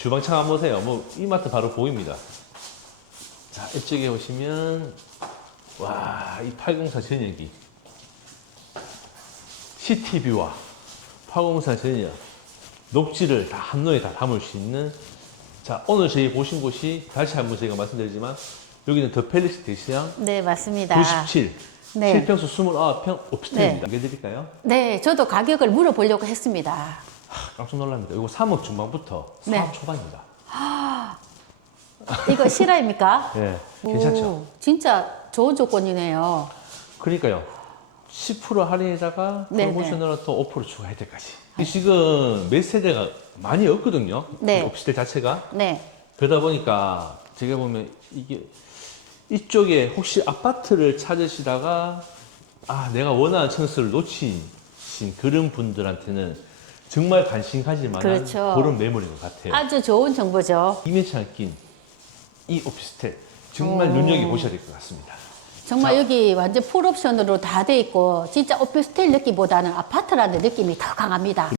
주방창 한번 보세요. 뭐 이마트 바로 보입니다. 자 이쪽에 보시면 와 이 804 전용기 CTV와 804 전용 녹지를 다 한눈에 다 담을 수 있는 자 오늘 저희 보신 곳이 다시 한번 저희가 말씀드리지만 여기는 더 팰리스 대시양 네, 맞습니다. 97 네. 7평수 29평 오피스텔입니다. 이게 드릴까요? 네, 저도 가격을 물어보려고 했습니다. 깜짝 놀랍니다. 이거 3억 중반부터 4억 네. 초반입니다. 이거 실화입니까? 예, 괜찮죠? 오, 진짜 좋은 조건이네요. 그러니까요. 10% 할인에다가 네네. 프로모션으로 또 5% 추가 혜택까지. 이 지금 몇 세대가 많이 없거든요. 네. 이 오피스텔 자체가. 네. 그러다 보니까 제가 보면 이게 이쪽에 혹시 아파트를 찾으시다가 아 내가 원하는 층수를 놓치신 그런 분들한테는 정말 관심 가질 만한 그렇죠. 그런 매물인 것 같아요. 아주 좋은 정보죠. 이면창 낀이 오피스텔 정말 오. 눈여겨 보셔야 될 것 같습니다. 정말 자. 여기 완전 풀옵션으로 다 돼 있고 진짜 오피스텔 느낌보다는 아파트라는 느낌이 더 강합니다.